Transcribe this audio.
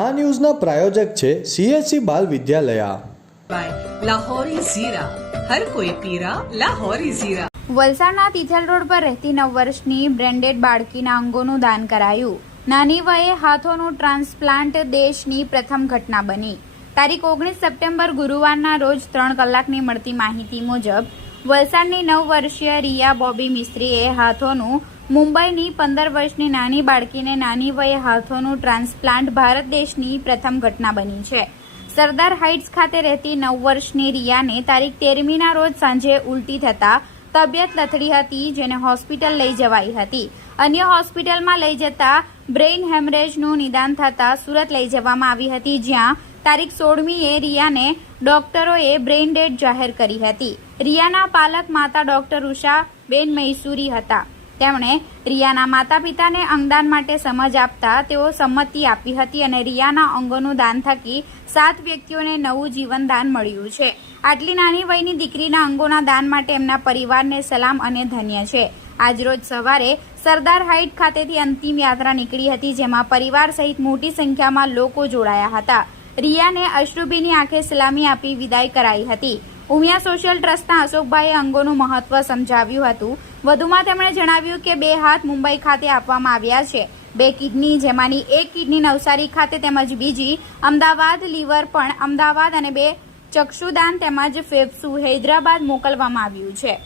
આ ન્યૂઝના પ્રાયોજક છે CSC બાલ વિદ્યાલયા. લાહોરી ઝીરા, હર કોઈ પીરા લાહોરી ઝીરા. વલસાડના તિથલ રોડ પર રહેતી 9 વર્ષની બ્રેન્ડેડ બાળકીના અંગોનું દાન કરાયું. નાની વયે હાથોનું ટ્રાન્સપ્લાન્ટ દેશની પ્રથમ ઘટના બની. તારીખ 19 સપ્ટેમ્બર ગુરુવારના રોજ 3 કલાકની મળતી માહિતી મુજબ વલસાડની 9 વર્ષીય રિયા બોબી મિસ્ત્રીએ હાથોનું મુંબઈની 15 વર્ષની નાની બાળકીને નાની વયે હાથોનું ટ્રાન્સપ્લાન્ટ ભારત દેશની પ્રથમ ઘટના બની છે. સરદાર હાઇટ્સ ખાતે રહેતી 9 વર્ષની રિયાને તારીખ 13મીના રોજ સાંજે ઉલટી થતા તબિયત લથડી હતી, જેને હોસ્પિટલ લઈ જવાઈ હતી. અન્ય હોસ્પિટલમાં લઈ જતા બ્રેઇન હેમરેજનું નિદાન થતા સુરત લઈ જવામાં આવી હતી, જ્યાં તારીખ 16મીએ રિયાને ડોક્ટરોએ બ્રેઇન ડેડ જાહેર કરી હતી. રિયાના પાલક માતા ડોક્ટર ઉષા બેન મૈસુરી હતા. તેમણે રિયાના માતા પિતાને અંગદાન માટે સમજ આપતા તેઓ સંમતિ આપી હતી અને રિયાના અંગોનું દાન થકી 7 વ્યક્તિઓને નવું જીવનદાન મળ્યું છે. આટલી નાની વયની દીકરીના અંગોના દાન માટે એમના પરિવારને સલામ અને ધન્ય છે. આજરોજ સવારે સરદાર હાઇટ ખાતેથી અંતિમ યાત્રા નીકળી હતી, જેમાં પરિવાર સહિત મોટી સંખ્યામાં લોકો જોડાયા હતા. રિયાને અશ્રુભીની આંખે સલામી આપી વિદાય કરાઈ હતી. ઉમિયા સોશિયલ ટ્રસ્ટના અશોકભાઈએ અંગોનું મહત્વ સમજાવ્યું હતું. વધુમાં તેમણે જણાવ્યું કે 2 હાથ મુંબઈ ખાતે આપવામાં આવ્યા છે, 2 કિડની, જેમાંની 1 કિડની નવસારી ખાતે તેમજ બીજી અમદાવાદ, લીવર પણ અમદાવાદ અને 2 ચક્ષુદાન તેમજ ફેફસું હૈદરાબાદ મોકલવામાં આવ્યું છે.